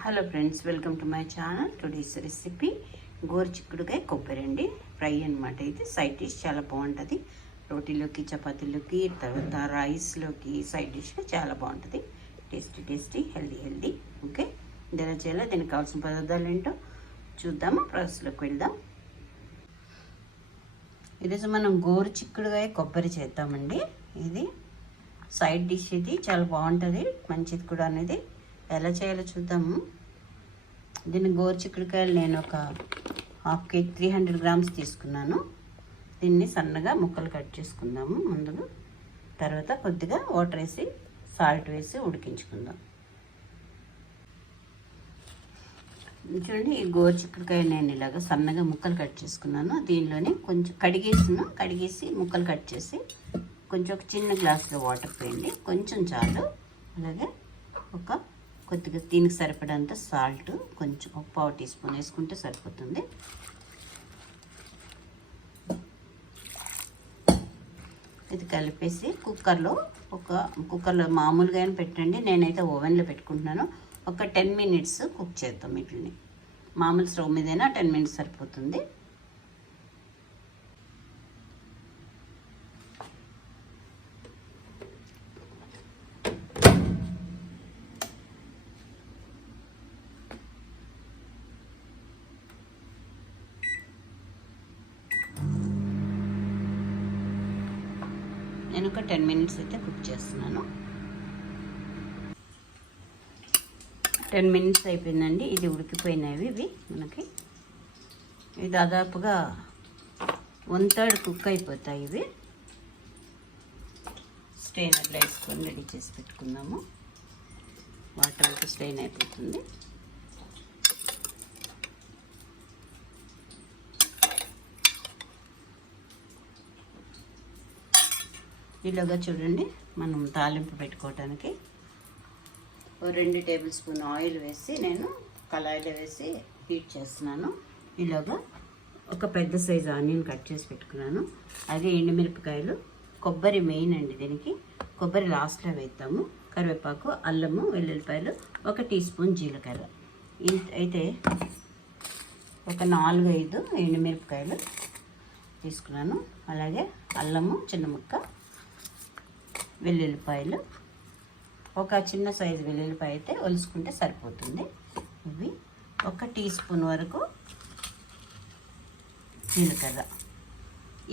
Hello friends welcome to my channel. Today's recipe గోరుచిక్కుడుకాయ కొబ్బరి అండి. Fry అనమాట ఇది. సైడ్ డిష్ చాలా బాగుంటుంది. రోటీలోకి చపాతీలోకి తర్వాత రైస్లోకి సైడ్ డిష్గా చాలా బాగుంటుంది. Tasty tasty healthy healthy. Okay? దీని చేయాలో? దీనికి కావాల్సిన పదార్థాలు ఏంటో చూద్దాము? ప్రాసెస్లోకి వెళ్దాం. ఈరోజు మనం గోరు చిక్కుడుకాయ కొబ్బరి చేద్దామండి. ఇది సైడ్ డిష్ ఇది. చాలా బాగుంటుంది. మంచిది కూడా అనేది. ఎలా చేయాలో చూద్దాము. దీన్ని గోరు చిక్కుడుకాయలు నేను ఒక half KG three hundred grams తీసుకున్నాను. దీన్ని సన్నగా ముక్కలు కట్ చేసుకుందాము ముందుగా. తర్వాత కొద్దిగా వాటర్ వేసి సాల్ట్ వేసి ఉడికించుకుందాం. చూడండి ఈ గోరు చిక్కుడుకాయ నేను ఇలాగ సన్నగా ముక్కలు కట్ చేసుకున్నాను. దీనిలోనే కొంచెం కడిగేసిన కడిగేసి ముక్కలు కట్ చేసి కొంచెం ఒక చిన్న గ్లాసులో వాటర్ పోయండి. కొంచెం చాలు. అలాగే ఒక కొద్దిగా దీనికి సరిపడంత సాల్ట్ కొంచెం ఒక పావు టీ స్పూన్ వేసుకుంటే సరిపోతుంది. ఇది కలిపేసి కుక్కర్లో ఒక కుక్కర్లో మామూలుగా పెట్టండి నేనైతే ఓవెన్లో పెట్టుకుంటున్నాను. ఒక టెన్ మినిట్స్ కుక్ చేద్దాం వీటిని. మామూలు స్టవ్ మీదైనా టెన్ మినిట్స్ సరిపోతుంది. నేను ఒక టెన్ మినిట్స్ అయితే కుక్ చేస్తున్నాను. టెన్ మినిట్స్ అయిపోయిందండి ఇది ఉడికిపోయినవి ఇవి మనకి. ఇవి దాదాపుగా వన్ థర్డ్ కుక్ అయిపోతాయి ఇవి. స్ట్రెయినర్లో వేసుకొని రెడీ చేసి పెట్టుకుందాము. వాటర్ స్టెయిన్ అయిపోతుంది. ఇలాగా చూడండి మనం తాలింపు పెట్టుకోవటానికి ఓ రెండు టేబుల్ స్పూన్ ఆయిల్ వేసి నేను కళాయిలో వేసి హీట్ చేస్తున్నాను. ఇలాగా ఒక పెద్ద సైజు ఆనియన్ కట్ చేసి పెట్టుకున్నాను. అదే ఎండుమిరపకాయలు కొబ్బరి మెయిన్ అండి దీనికి. కొబ్బరి లాస్ట్లో వేద్దాము. కరివేపాకు అల్లము వెల్లుల్లిపాయలు ఒక టీ స్పూన్ జీలకర్ర. అయితే ఒక నాలుగు ఐదు ఎండుమిరపకాయలు తీసుకున్నాను. అలాగే అల్లము చిన్న ముక్క వెల్లుల్లిపాయలు. ఒక చిన్న సైజు వెల్లుల్లిపాయ అయితే ఒలుసుకుంటే సరిపోతుంది. ఇవి ఒక టీ స్పూన్ వరకు జీలకర్ర.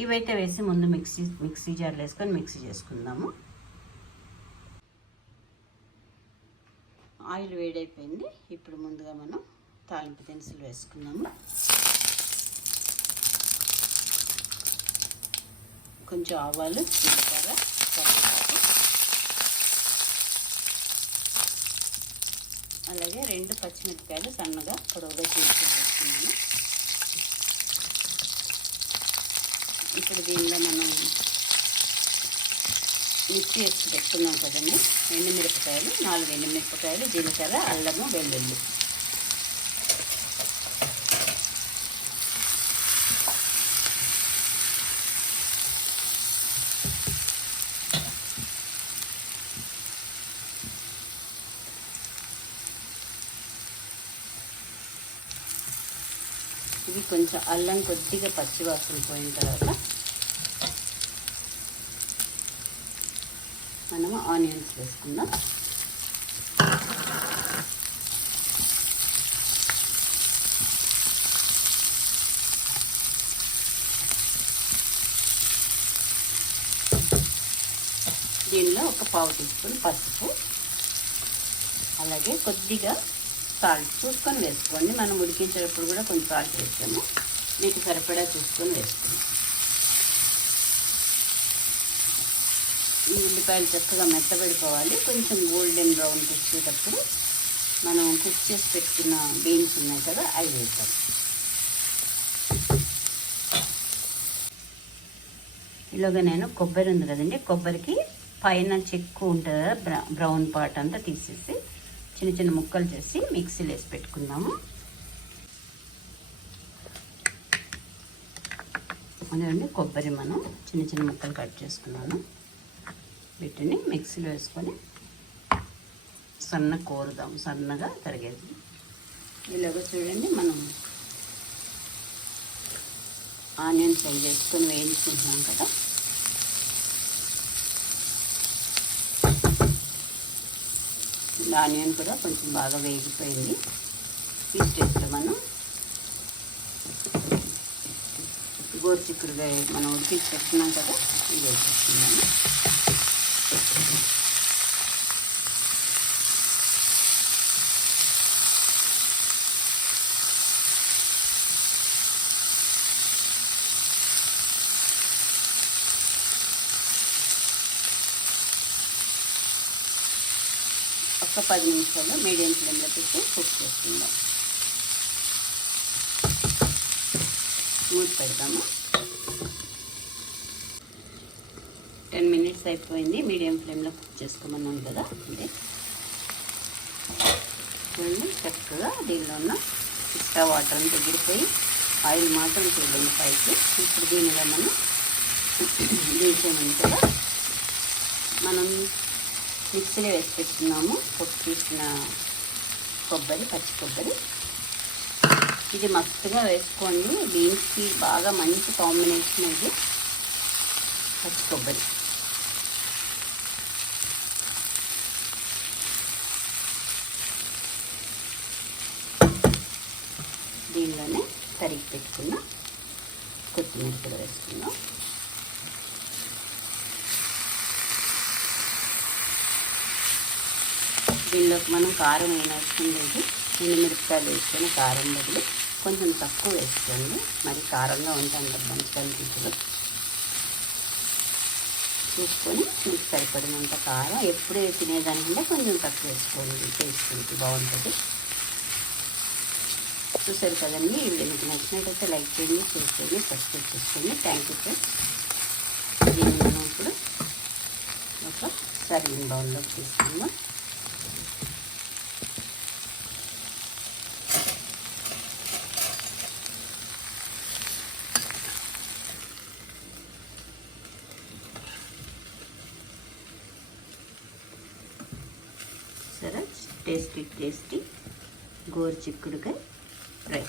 ఇవైతే వేసి ముందు మిక్సీ మిక్సీ జార్లు వేసుకొని మిక్సీ చేసుకుందాము. ఆయిల్ వేడైపోయింది. ఇప్పుడు ముందుగా మనం తాలింపు దినుసులు వేసుకున్నాము కొంచెం ఆవాలు జీలకర్ర కరివేపాకు అలాగే రెండు పచ్చిమిరపకాయలు సన్నగా పొడవుగా చేసుకున్నాను ఇప్పుడు దీనిలో మనం మిక్సీ వేసి పెట్టుకున్నాం కదండి. ఎండుమిరపకాయలు నాలుగు ఎండుమిరపకాయలు జీలకర్ర అల్లము వెల్లుల్లి. కొంచెం అల్లం కొద్దిగా పచ్చివాసన పోయిన తర్వాత మనము ఆనియన్స్ వేసుకుందాం. దీనిలో ఒక పావు టీ స్పూన్ పసుపు అలాగే కొద్దిగా సాల్ట్ చూసుకొని వేసుకోండి. మనం ఉడికించేటప్పుడు కూడా కొంచెం సాల్ట్ వేసాము. మీకు సరిపడా చూసుకొని వేసుకోండి. ఈ ఉల్లిపాయలు చక్కగా మెత్తబడిపోవాలి. కొంచెం గోల్డెన్ బ్రౌన్ వచ్చేటప్పుడు మనం కుక్ చేసి పెట్టుకున్న బీన్స్ ఉన్నాయి కదా అవి వేద్దాం. ఇలాగ నేను కొబ్బరి ఉంది కదండి కొబ్బరికి పైన చెక్కు ఉంటుంది కదా బ్రౌన్ పార్ట్ అంతా తీసేసి చిన్న చిన్న ముక్కలు చేసి మిక్సీలో వేసి పెట్టుకుందాము. అదండి కొబ్బరి మనం చిన్న చిన్న ముక్కలు కట్ చేసుకున్నాను. వీటిని మిక్సీలో వేసుకొని సన్న కోరుదాం సన్నగా తరిగేది. ఇలాగ చూడండి మనం ఆనియన్ ఫ్రై చేసుకొని వేయించుకుంటున్నాం కదా. ఆనియన్ కూడా కొంచెం బాగా వేగిపోయింది. ఈ స్టేజ్లో మనం గోరు చిక్కుడుగా మనం ఉడికించి పెట్టుకున్నాం కదా ఇది వేసేస్తున్నాము ఒక పది నిమిషాలు మీడియం ఫ్లేమ్లో పెట్టి కుక్ చేసుకుందాం. మూత పెడదాము. టెన్ మినిట్స్ అయిపోయింది మీడియం ఫ్లేమ్లో కుక్ చేసుకోమన్నాను కదా అంటే. చూడండి చక్కగా దీనిలో ఉన్న ఎక్స్ట్రా వాటర్ తగ్గిపోయి ఆయిల్ మాత్రం చూడండి పైకి. ఇప్పుడు దీనిలో మనం దించేమంది కదా మనం మిక్సీలో వేసి పెట్టుకున్నాము. తీసిన కొబ్బరి పచ్చి కొబ్బరి. ఇది మస్తుగా వేసుకోండి. బీన్స్కి బాగా మంచి కాంబినేషన్ ఇది. పచ్చి కొబ్బరి. దీనిలోనే తరిగి పెట్టుకున్న కొత్తిమీర కూడా వేసుకుందాం. దీనిలోకి మనం కారం ఏం అవసరం లేదు మిరపకాయలు వేసుకొని కారం బదులు కొంచెం తక్కువ వేసుకోండి. మరి కారంగా ఉంటాను కదా మంచి అనిపించదు చూసుకొని మీకు సరిపడినంత కారం ఎప్పుడు తినేదానికంటే కొంచెం తక్కువ వేసుకోండి. టేస్ట్ బాగుంటుంది. చూసారు కదండి ఈ వీడియో మీకు నచ్చినట్టయితే లైక్ చేయండి షేర్ చేయండి సబ్స్క్రైబ్ చేసుకోండి. థ్యాంక్ యూ ఫ్రెండ్స్ దీన్ని మనం ఇప్పుడు ఒక సర్వింగ్ బౌల్లోకి తీసుకుందాం. టేస్టీ టేస్టీ గోరు చిక్కుడుకాయ ఫ్రై